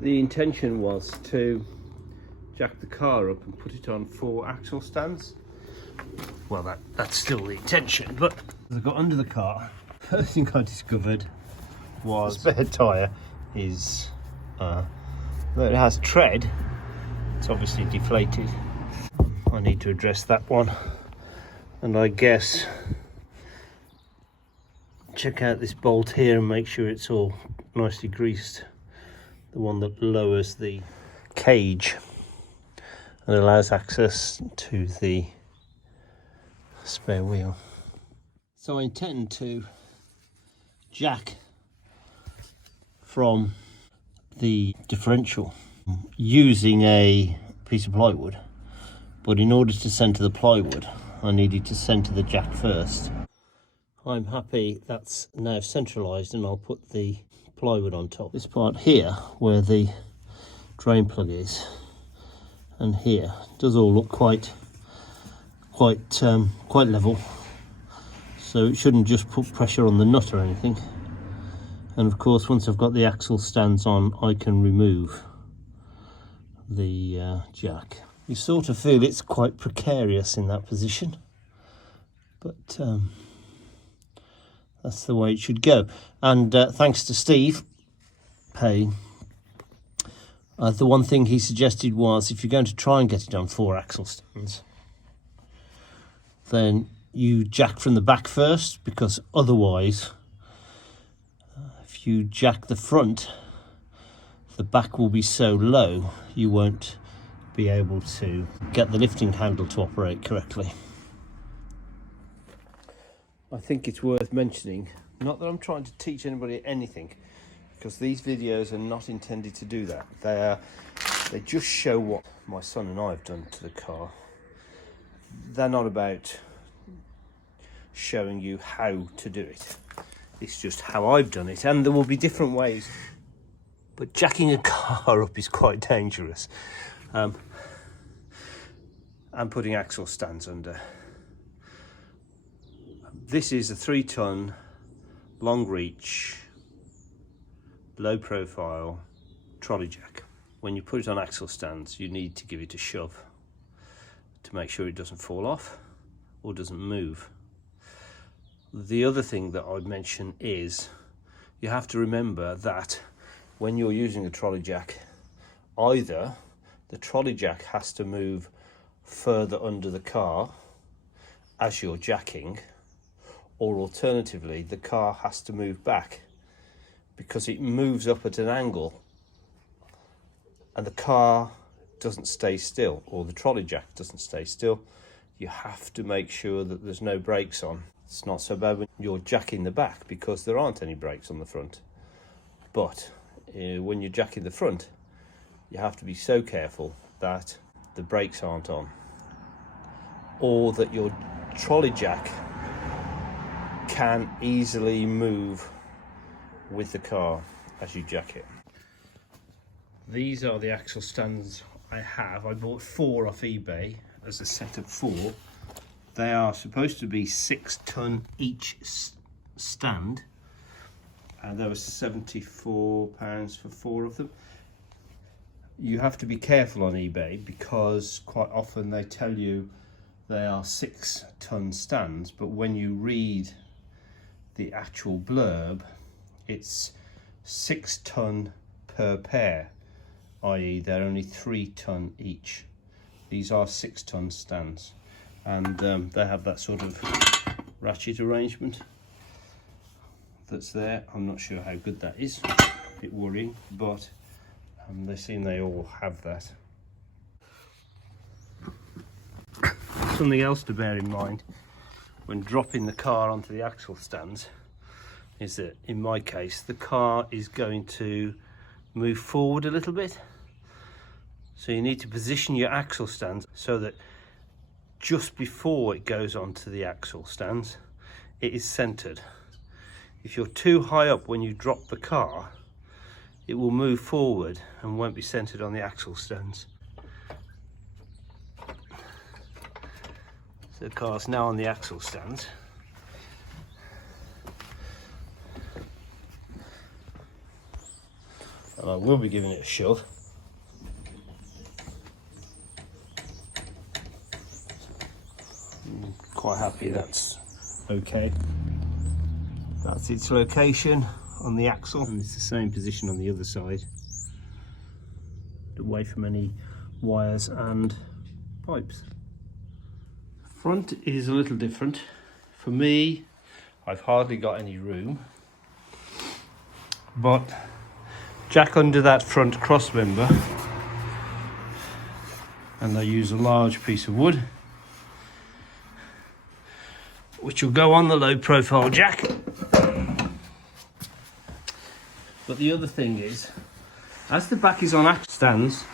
The intention was to jack the car up and put it on 4 axle stands. Well, that's still the intention, but as I got under the car, first thing I discovered was the spare tyre is, though it has tread, it's obviously deflated. I need to address that one, and I guess check out this bolt here and make sure it's all nicely greased. The one that lowers the cage and allows access to the spare wheel. So I intend to jack from the differential using a piece of plywood, but in order to centre the plywood I needed to centre the jack first. I'm happy that's now centralised, and I'll put the plywood on top. This part here where the drain plug is and here does all look quite level, so it shouldn't just put pressure on the nut or anything. And of course, once I've got the axle stands on, I can remove the jack. You sort of feel it's quite precarious in that position, but that's the way it should go. And thanks to Steve Payne, the one thing he suggested was, if you're going to try and get it on 4 axle stands, then you jack from the back first, because otherwise if you jack the front, the back will be so low you won't be able to get the lifting handle to operate correctly. I think it's worth mentioning, not that I'm trying to teach anybody anything, because these videos are not intended to do that. They just show what my son and I have done to the car. They're not about showing you how to do it. It's just how I've done it, and there will be different ways. But jacking a car up is quite dangerous. And putting axle stands under. This is a 3-ton, long reach, low profile trolley jack. When you put it on axle stands, you need to give it a shove to make sure it doesn't fall off or doesn't move. The other thing that I'd mention is you have to remember that when you're using a trolley jack, either the trolley jack has to move further under the car as you're jacking, or alternatively the car has to move back, because it moves up at an angle and the car doesn't stay still, or the trolley jack doesn't stay still. You have to make sure that there's no brakes on. It's not so bad when you're jacking the back because there aren't any brakes on the front, but when you're jacking the front, you have to be so careful that the brakes aren't on, or that your trolley jack can easily move with the car as you jack it. These are the axle stands I have. I bought 4 off eBay as a set of 4. They are supposed to be 6 ton each stand, and there was £74 for 4 of them. You have to be careful on eBay because quite often they tell you they are 6 ton stands, but when you read the actual blurb, it's 6 ton per pair, i.e. they're only 3 ton each. These are 6 ton stands, and they have that sort of ratchet arrangement that's there. I'm not sure how good that is, a bit worrying, but they seem they all have that. Something else to bear in mind when dropping the car onto the axle stands is that, in my case, the car is going to move forward a little bit. So you need to position your axle stands so that just before it goes onto the axle stands, it is centered. If you're too high up when you drop the car, it will move forward and won't be centered on the axle stands. So the car's now on the axle stands. and I will be giving it a shove. I'm quite happy that's okay. That's its location on the axle, and it's the same position on the other side, away from any wires and pipes. Front is a little different. For me, I've hardly got any room, but jack under that front cross member, and I use a large piece of wood which will go on the low profile jack. But the other thing is, as the back is on axle stands,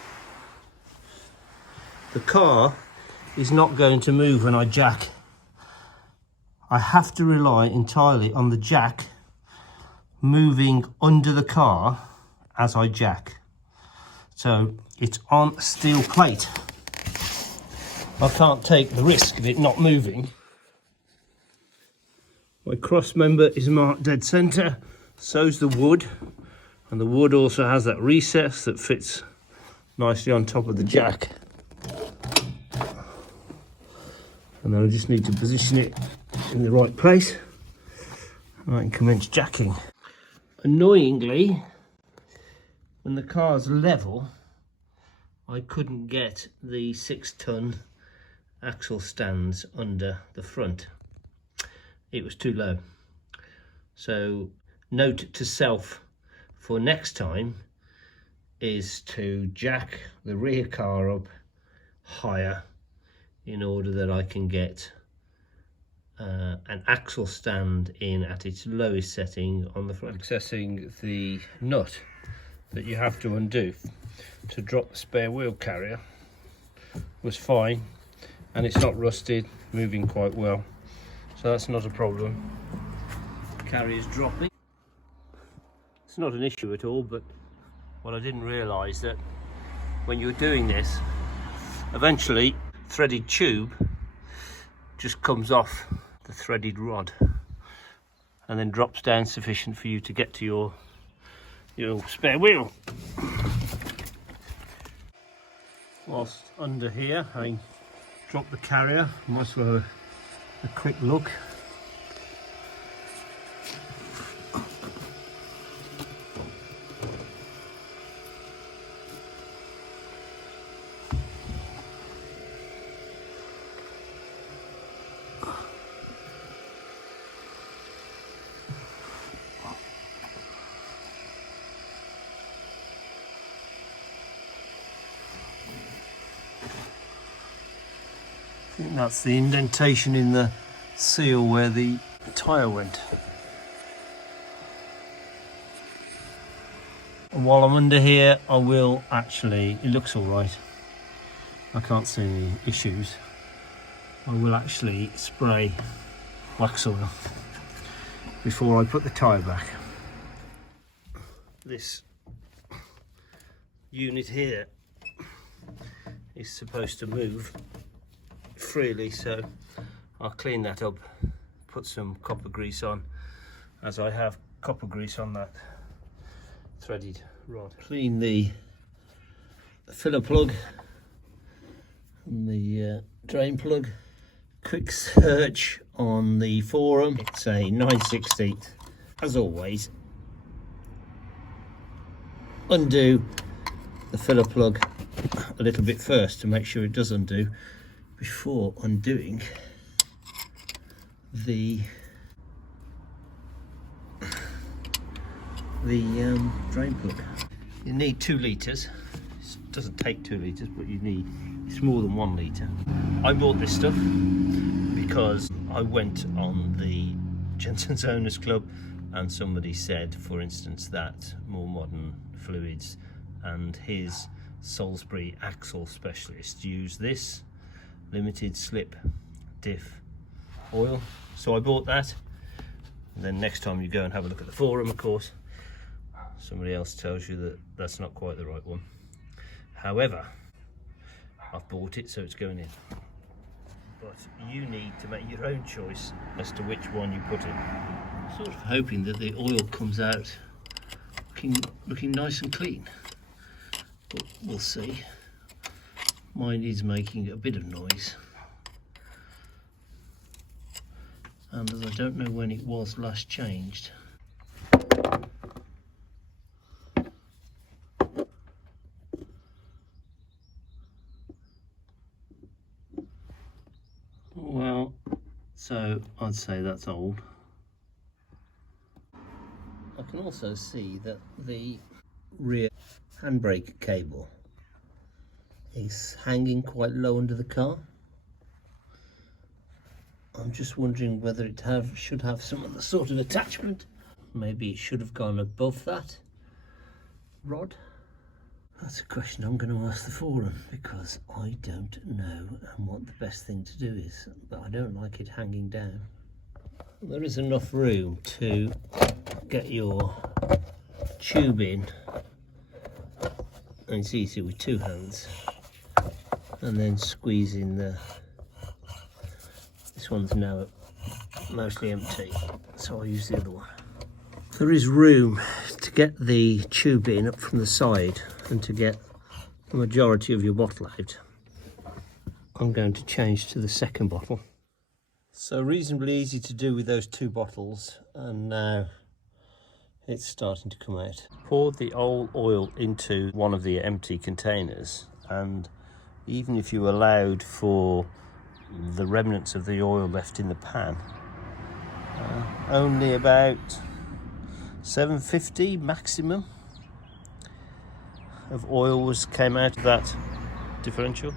the car is not going to move when I jack. I have to rely entirely on the jack moving under the car as I jack. So it's on a steel plate. I can't take the risk of it not moving. My cross member is marked dead centre, so's the wood, and the wood also has that recess that fits nicely on top of the jack. And then I just need to position it in the right place and I can commence jacking. Annoyingly, when the car's level, I couldn't get the 6-ton axle stands under the front. It was too low. So note to self for next time is to jack the rear car up higher in order that I can get an axle stand in at its lowest setting on the front. Accessing the nut that you have to undo to drop the spare wheel carrier was fine, and it's not rusted, moving quite well, so that's not a problem. Carrier's dropping. It's not an issue at all, but what I didn't realise that when you're doing this, eventually threaded tube just comes off the threaded rod and then drops down sufficient for you to get to your spare wheel. Whilst under here, having dropped the carrier, I might as well have a quick look. I think that's the indentation in the seal where the tyre went. And while I'm under here, I will actually, it looks all right, I can't see any issues, I will actually spray wax oil before I put the tyre back. This unit here is supposed to move freely, so I'll clean that up, put some copper grease on, as I have copper grease on that threaded rod. Clean the filler plug and the drain plug. Quick search on the forum, it's a 9/16. As always, undo the filler plug a little bit first to make sure it does undo before undoing the drain plug. You need 2 litres. It doesn't take 2 litres, but it's more than 1 litre. I bought this stuff because I went on the Jensen's Owners Club and somebody said, for instance, that more modern fluids and his Salisbury axle specialist use this limited slip diff oil. So I bought that, and then next time you go and have a look at the forum, of course, somebody else tells you that that's not quite the right one. However, I've bought it, so it's going in. But you need to make your own choice as to which one you put in. Sort of hoping that the oil comes out looking nice and clean, but we'll see. Mine is making a bit of noise, and as I don't know when it was last changed, well, so I'd say that's old. I can also see that the rear handbrake cable is hanging quite low under the car. I'm just wondering whether it should have some other sort of attachment. Maybe it should have gone above that rod. That's a question I'm going to ask the forum, because I don't know and what the best thing to do is, but I don't like it hanging down. There is enough room to get your tube in, and it's easy with two hands, and then squeeze in the, this one's now mostly empty, so I'll use the other one. There is room to get the tube in up from the side and to get the majority of your bottle out. I'm going to change to the second bottle. So reasonably easy to do with those two bottles, and now it's starting to come out. Pour the old oil into one of the empty containers, and even if you allowed for the remnants of the oil left in the pan, only about 750 maximum of oil came out of that differential.